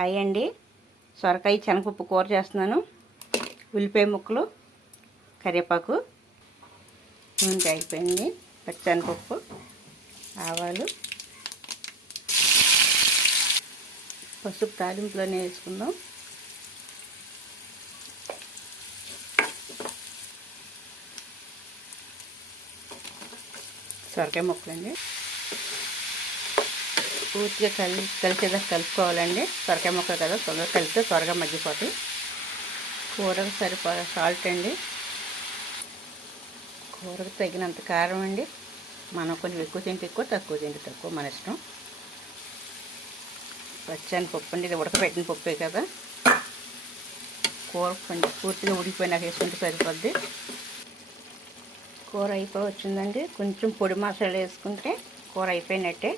Hi అండి. సొరకాయ శనగపప్పు కూర చేస్తున్నాను. ఉల్లిపాయ ముక్కలు, కరివేపాకు, నూనె కాగిపోయింది, పచ్చిశనగపప్పు, ఆవాలు, పసుపు తాలింపులోనే వేసుకుందాం. సొరకాయ ముక్కలండి పూర్తిగా కలిసేదాకా కలుపుకోవాలండి. సొరకాయ ముక్కలు కదా త్వరగా కలిపితే త్వరగా మగ్గిపోతాయి. కూరకు సరిపడా సాల్ట్ అండి, కూరకు తగినంత కారం అండి. మనం కొంచెం ఎక్కువ తింటే ఎక్కువ, తక్కువ తింటే తక్కువ, మన ఇష్టం. పచ్చిశనగపప్పు అండి, ఇది ఉడకబెట్టిన పప్పే కదా. కూర కొంచెం పూర్తిగా ఉడికిపోయినాక వేసుకుంటే సరిపోద్ది. కూర అయిపోయి వచ్చిందండి. కొంచెం పొడి మసాలా వేసుకుంటే కూర అయిపోయినట్టే.